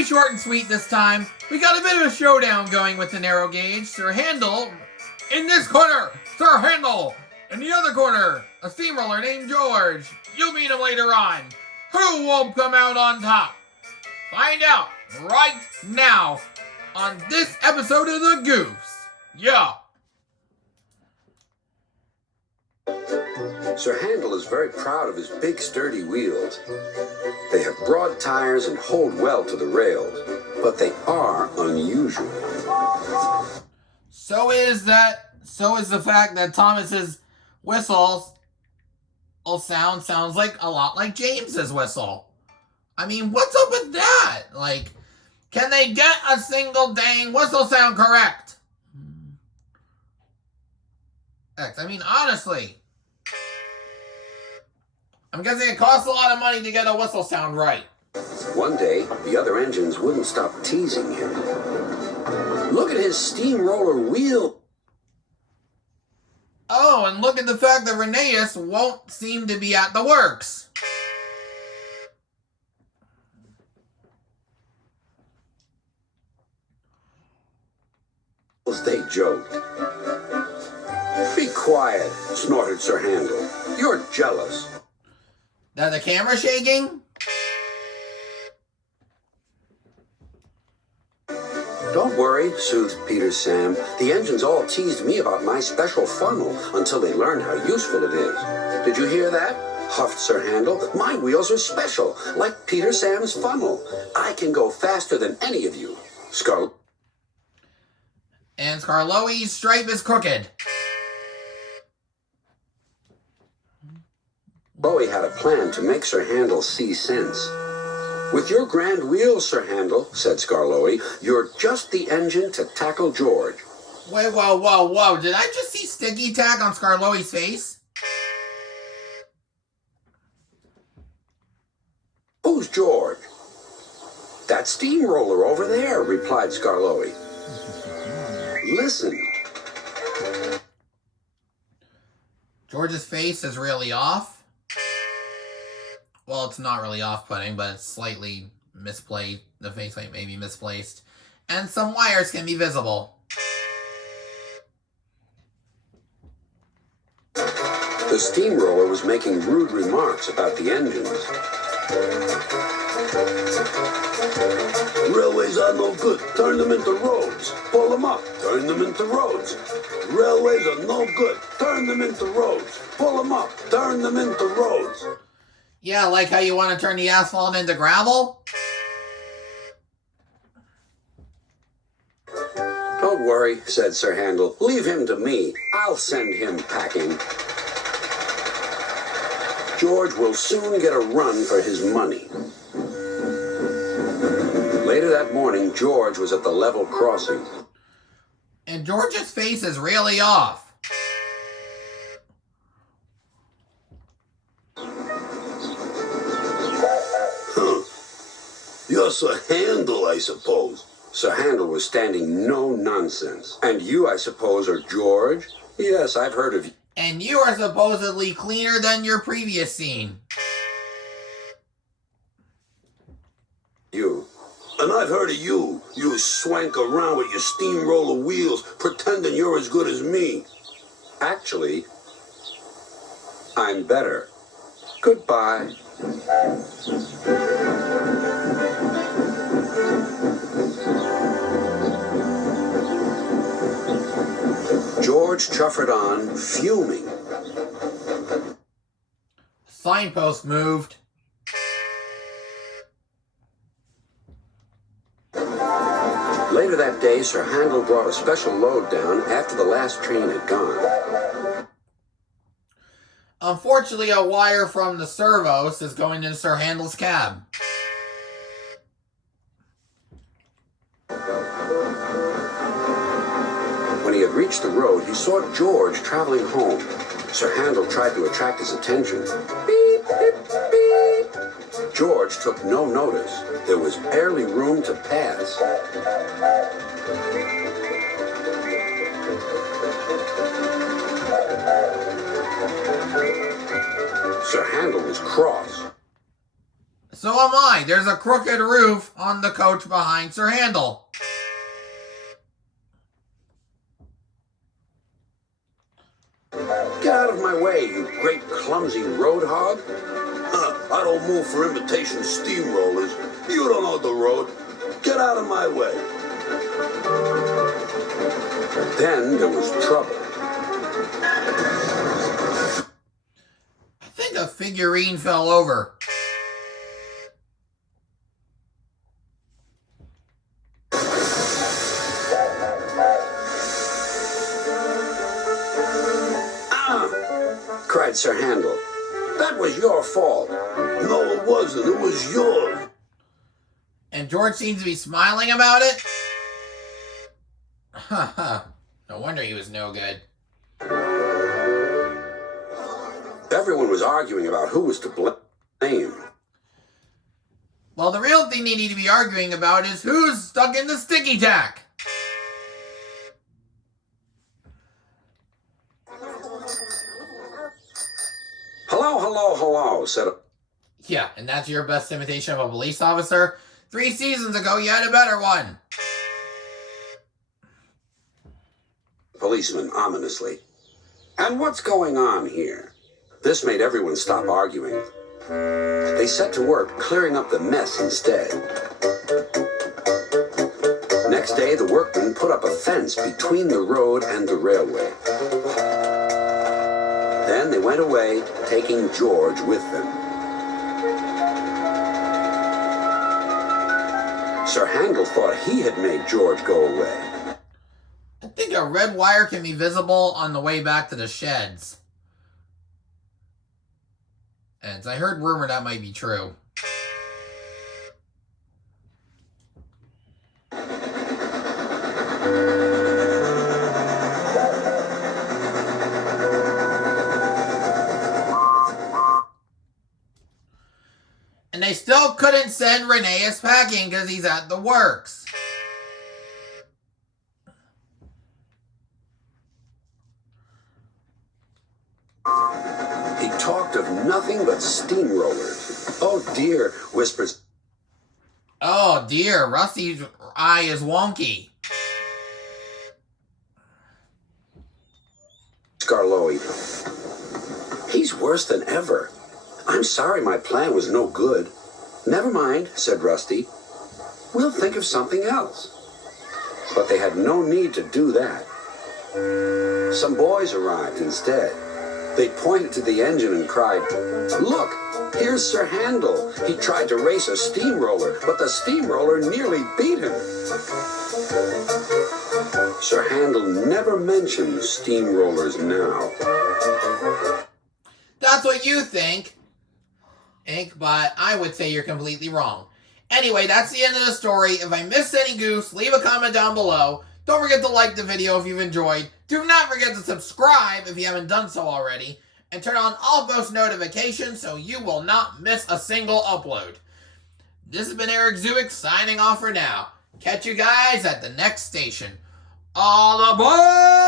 Very short and sweet this time. We got a bit of a showdown going with the narrow gauge. Sir Handel in this corner. Sir Handel in the other corner. A steamroller named George. You'll meet him later on. Who will come out on top? Find out right now on this episode of the Goofs. Yeah. Sir Handel is very proud of his big sturdy wheels. They have broad tires and hold well to the rails, but they are unusual. So is the fact that Thomas's whistle sounds like a lot like James's whistle. I mean, what's up with that? Like, can they get a single dang whistle sound correct? I mean, honestly, I'm guessing it costs a lot of money to get a whistle sound right. One day, the other engines wouldn't stop teasing him. Look at his steamroller wheel. Oh, and look at the fact that Rheneas won't seem to be at the works. They joked. Be quiet, snorted Sir Handel. You're jealous. That the camera shaking? Don't worry, soothed Peter Sam. The engines all teased me about my special funnel until they learned how useful it is. Did you hear that? Huffed Sir Handel. My wheels are special, like Peter Sam's funnel. I can go faster than any of you. And Skarloey's stripe is crooked. Bowie had a plan to make Sir Handel see sense. With your grand wheels, Sir Handel, said Skarloey, you're just the engine to tackle George. Wait, whoa. Did I just see sticky tack on Skarloey's face? Who's George? That steamroller over there, replied Skarloey. Listen. George's face is really off. Well, it's not really off-putting, but it's slightly misplaced. The face may be misplaced. And some wires can be visible. The steamroller was making rude remarks about the engines. Railways are no good. Turn them into roads. Pull them up. Turn them into roads. Railways are no good. Turn them into roads. Pull them up. Turn them into roads. Yeah, like how you want to turn the asphalt into gravel? Don't worry, said Sir Handel. Leave him to me. I'll send him packing. George will soon get a run for his money. Later that morning, George was at the level crossing. And George's face is really off. You're Sir Handel, I suppose. Sir Handel was standing no nonsense. And you, I suppose, are George? Yes, I've heard of you. And you are supposedly cleaner than your previous scene. You. And I've heard of you. You swank around with your steamroller wheels, pretending you're as good as me. Actually, I'm better. Goodbye. George chuffered on, fuming. Signpost moved. Later that day, Sir Handel brought a special load down after the last train had gone. Unfortunately, a wire from the servos is going into Sir Handel's cab. When he had reached the road, he saw George traveling home. Sir Handel tried to attract his attention. Beep, beep, beep. George took no notice. There was barely room to pass. Sir Handel was cross. So am I. There's a crooked roof on the coach behind Sir Handel. Get out of my way, you great clumsy road hog. I don't move for imitation steamrollers. You don't know the road. Get out of my way. Then there was trouble. I think a figurine fell over. Cried Sir Handel. That was your fault. No, it wasn't. It was yours. And George seems to be smiling about it. No wonder he was no good. Everyone was arguing about who was to blame. Well, the real thing they need to be arguing about is who's stuck in the sticky tack. Hello, said a... Yeah, and that's your best imitation of a police officer? 3 seasons ago, you had a better one. Policeman ominously. And what's going on here? This made everyone stop arguing. They set to work clearing up the mess instead. Next day, the workmen put up a fence between the road and the railway. Then they went away, taking George with them. Sir Handel thought he had made George go away. I think a red wire can be visible on the way back to the sheds. And I heard rumor that might be true. And they still couldn't send Rheneas packing because he's at the works. He talked of nothing but steamrollers. Oh dear, whispers. Oh dear, Rusty's eye is wonky. Scarloey. He's worse than ever. I'm sorry my plan was no good. Never mind, said Rusty. We'll think of something else. But they had no need to do that. Some boys arrived instead. They pointed to the engine and cried, "Look, here's Sir Handel. He tried to race a steamroller, but the steamroller nearly beat him." Sir Handel never mentions steamrollers now. That's what you think, Ink, but I would say you're completely wrong. Anyway, that's the end of the story. If I missed any goofs, leave a comment down below. Don't forget to like the video if you've enjoyed. Do not forget to subscribe if you haven't done so already. And turn on all post notifications so you will not miss a single upload. This has been Eric Zuick signing off for now. Catch you guys at the next station. All aboard!